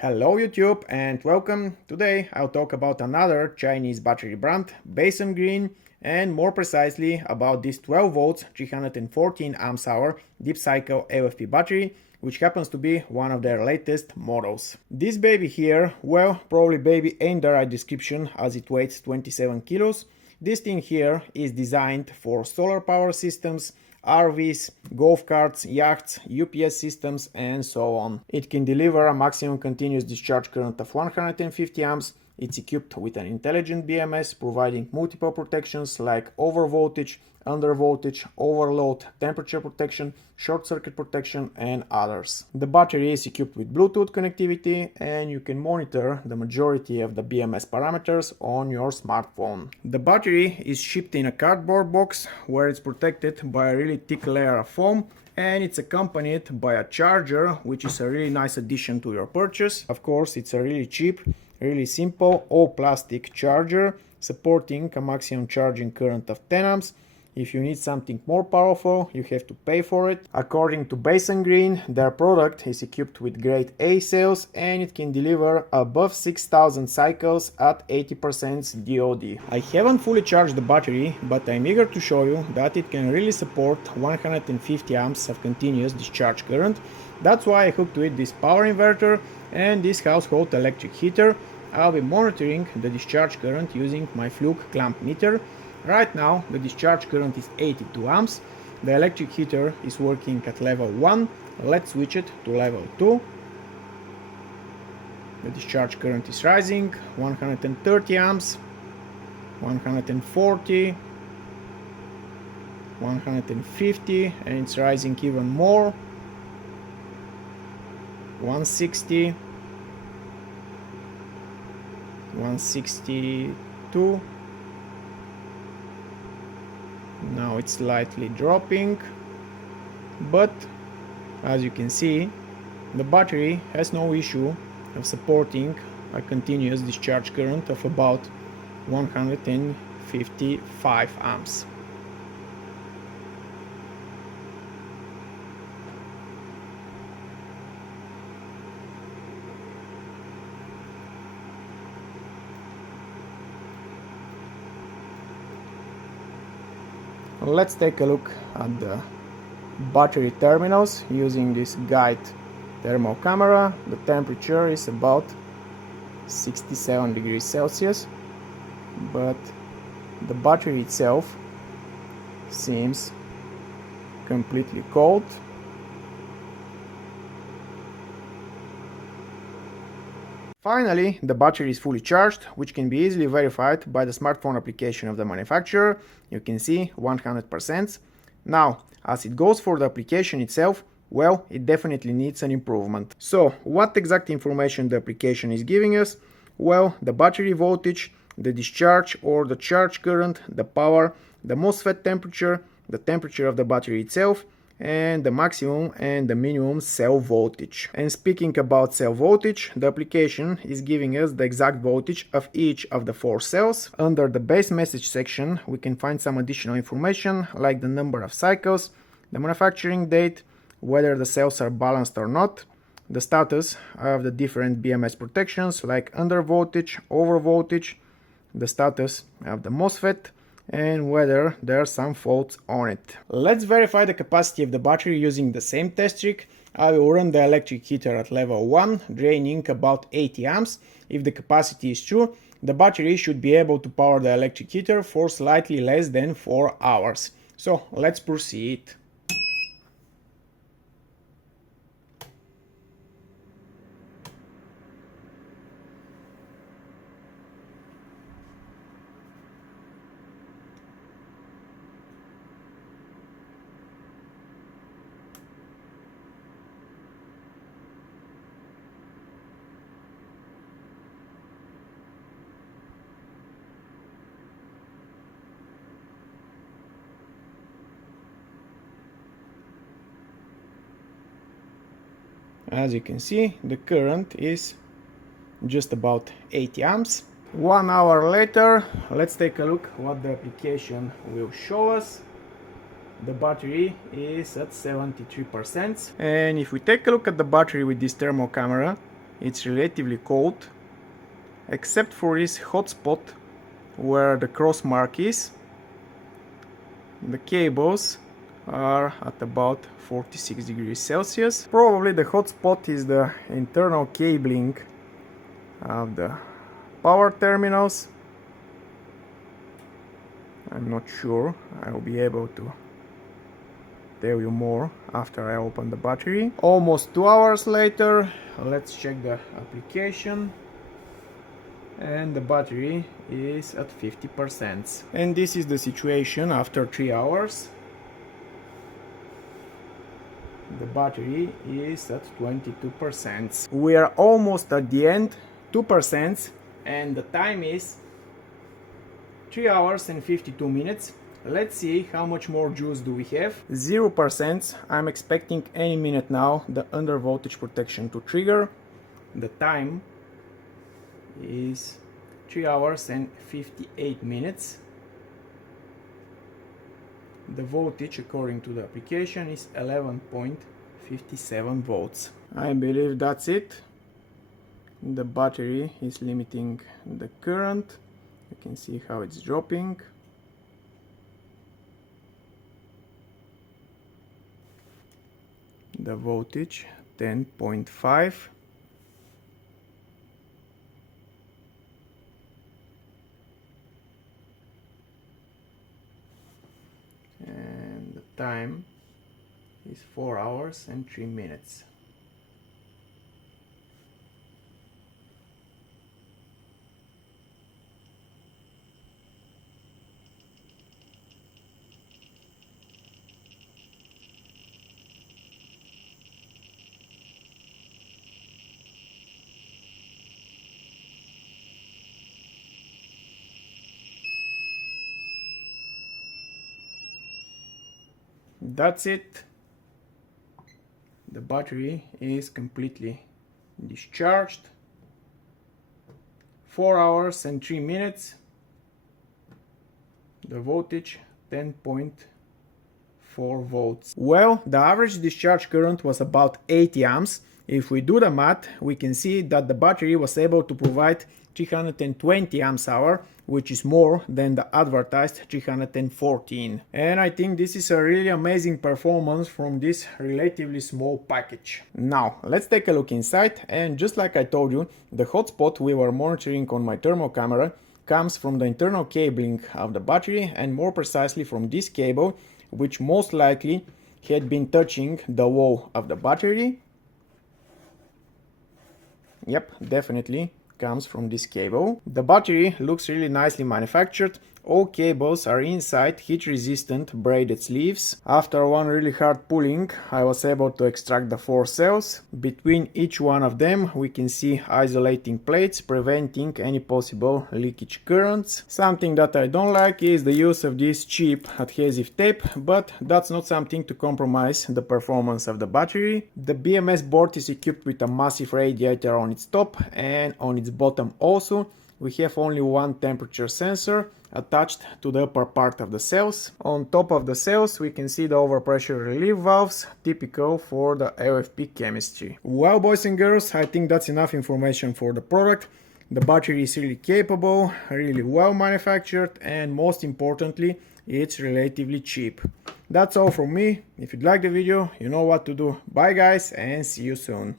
Hello YouTube and welcome. Today I'll talk about another Chinese battery brand, BasenGreen, and more precisely about this 12 volts 314 amps hour deep cycle LFP battery, which happens to be one of their latest models. This baby here, well, probably baby ain't the right description as it weighs 27 kilos. This thing here is designed for solar power systems, RVs, golf carts, yachts, UPS systems, and so on. It can deliver a maximum continuous discharge current of 150 amps. It's equipped with an intelligent BMS providing multiple protections like overvoltage, undervoltage, overload, temperature protection, short circuit protection, and others. The battery is equipped with Bluetooth connectivity and you can monitor the majority of the BMS parameters on your smartphone. The battery is shipped in a cardboard box where it's protected by a really thick layer of foam, and it's accompanied by a charger, which is a really nice addition to your purchase. Of course, it's a really cheap, really simple all plastic charger supporting a maximum charging current of 10 amps. If you need something more powerful, you have to pay for it. According to BasenGreen, their product is equipped with grade A cells and it can deliver above 6000 cycles at 80% DOD. I haven't fully charged the battery, but I'm eager to show you that it can really support 150 amps of continuous discharge current. That's why I hooked to it this power inverter and this household electric heater. I'll be monitoring the discharge current using my Fluke clamp meter. Right now the discharge current is 82 amps. The electric heater is working at level 1. Let's switch it to level 2. The discharge current is rising, 130 amps, 140, 150, and it's rising even more, 160, 162. Now it's slightly dropping, but as you can see, the battery has no issue of supporting a continuous discharge current of about 155 amps. Let's take a look at the battery terminals using this guide thermal camera. The temperature is about 67 degrees Celsius, but the battery itself seems completely cold. Finally, the battery is fully charged, which can be easily verified by the smartphone application of the manufacturer. You can see 100%. Now, as it goes for the application itself, well, it definitely needs an improvement. So, what exact information the application is giving us? Well, the battery voltage, the discharge or the charge current, the power, the MOSFET temperature, the temperature of the battery itself, and the maximum and the minimum cell voltage. And speaking about cell voltage, the application is giving us the exact voltage of each of the 4 cells. Under the base message section we can find some additional information like the number of cycles, the manufacturing date, whether the cells are balanced or not, the status of the different BMS protections like undervoltage, overvoltage, the status of the MOSFET, and whether there are some faults on it. Let's verify the capacity of the battery using the same test trick. I will run the electric heater at level 1, draining about 80 amps. If the capacity is true, the battery should be able to power the electric heater for slightly less than 4 hours. So let's proceed. As you can see, the current is just about 80 amps. 1 hour later, let's take a look what the application will show us. The battery is at 73%. And if we take a look at the battery with this thermal camera, it's relatively cold, except for this hot spot where the cross mark is. The cables are at about 46 degrees Celsius. Probably the hot spot is the internal cabling of the power terminals. I'm not sure. I'll be able to tell you more after I open the battery. Almost 2 hours later, let's check the application. And the battery is at 50%. And this is the situation after 3 hours. The battery is at 22%. We are almost at the end, 2%, and the time is 3 hours and 52 minutes. Let's see how much more juice do we have. 0%. I'm expecting any minute now the under voltage protection to trigger. The time is 3 hours and 58 minutes. The voltage according to the application is 11.57 volts. I believe that's it. The battery is limiting the current. You can see how it's dropping. The voltage 10.5. And the time is 4 hours and 3 minutes. That's it. The battery is completely discharged. 4 hours and 3 minutes. The voltage 10.4 volts. Well, the average discharge current was about 80 amps. If we do the math, we can see that the battery was able to provide 320 amps hour, which is more than the advertised 314. And I think this is a really amazing performance from this relatively small package. Now, let's take a look inside, and just like I told you, the hotspot we were monitoring on my thermal camera comes from the internal cabling of the battery, and more precisely from this cable, which most likely had been touching the wall of the battery. Yep, definitely comes from this cable. The battery looks really nicely manufactured. All cables are inside heat resistant braided sleeves. After one really hard pulling, I was able to extract the 4 cells. Between each one of them we can see isolating plates preventing any possible leakage currents. Something that I don't like is the use of this cheap adhesive tape, but that's not something to compromise the performance of the battery. The BMS board is equipped with a massive radiator on its top, and on its bottom also we have only one temperature sensor attached to the upper part of the cells. On top of the cells we can see the overpressure relief valves, typical for the LFP chemistry. Well, boys and girls, I think that's enough information for the product. The battery is really capable, really well manufactured, and most importantly, it's relatively cheap. That's all from me. If you'd like the video, you know what to do. Bye guys, and see you soon.